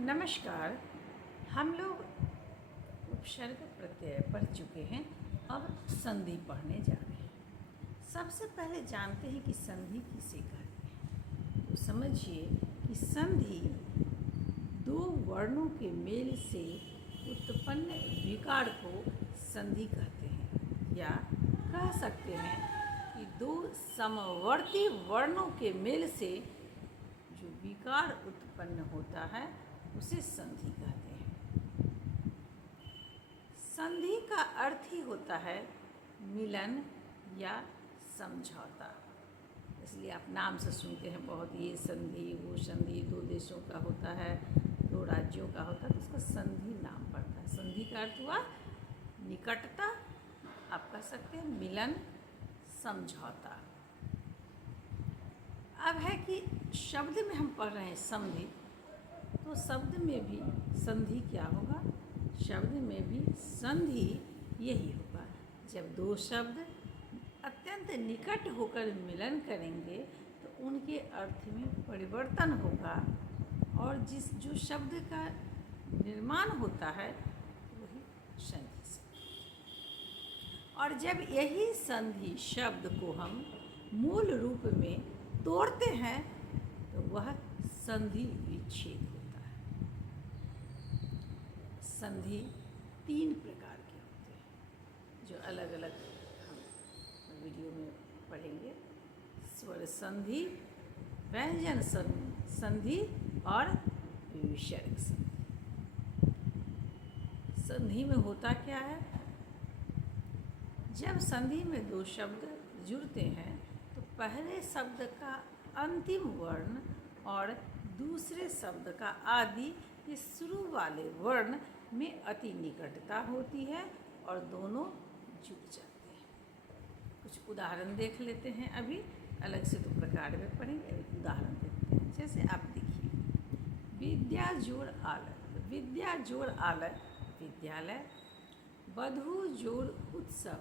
नमस्कार। हम लोग उपसर्ग प्रत्यय पढ़ चुके हैं। अब संधि पढ़ने जा रहे हैं। सबसे पहले जानते हैं कि संधि किसे कहते हैं। तो समझिए कि संधि दो वर्णों के मेल से उत्पन्न विकार को संधि कहते हैं, या कह सकते हैं कि दो समवर्ती वर्णों के मेल से जो विकार उत्पन्न होता है उसे संधि कहते हैं। संधि का अर्थ ही होता है मिलन या समझौता। इसलिए आप नाम से सुनते हैं बहुत, ये संधि वो संधि, दो देशों का होता है, दो राज्यों का होता है, तो उसका संधि नाम पड़ता है। संधि का अर्थ हुआ निकटता, आप कह सकते हैं मिलन, समझौता। अब है कि शब्द में हम पढ़ रहे हैं संधि, तो शब्द में भी संधि क्या होगा? शब्द में भी संधि यही होगा जब दो शब्द अत्यंत निकट होकर मिलन करेंगे तो उनके अर्थ में परिवर्तन होगा, और जो शब्द का निर्माण होता है वही संधि से। और जब यही संधि शब्द को हम मूल रूप में तोड़ते हैं तो वह संधि विच्छेद होता है। संधि तीन प्रकार के होते हैं जो अलग अलग हम वीडियो में पढ़ेंगे। स्वर संधि, व्यंजन संधि और विसर्ग संधि। संधि में होता क्या है? जब संधि में दो शब्द जुड़ते हैं तो पहले शब्द का अंतिम वर्ण और दूसरे शब्द का आदि ये शुरू वाले वर्ण में अति निकटता होती है और दोनों जुड़ जाते हैं। कुछ उदाहरण देख लेते हैं। अभी अलग से तो प्रकार में पढ़ेंगे, एक उदाहरण देखते हैं। जैसे आप देखिए, विद्या जोड़ आलय, विद्या जोड़ आलय विद्यालय। वधू जोड़ उत्सव,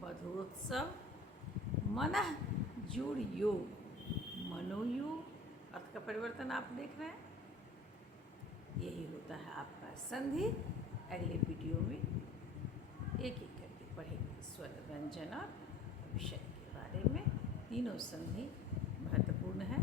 वधूत्सव। मनः जोड़ योग, मनोयोग। अर्थ का परिवर्तन आप देख रहे हैं। यही होता है आपका संधि। अगले वीडियो में एक एक करके पढ़ेंगे स्वर, व्यंजन और विसर्ग के बारे में। तीनों संधि महत्वपूर्ण है।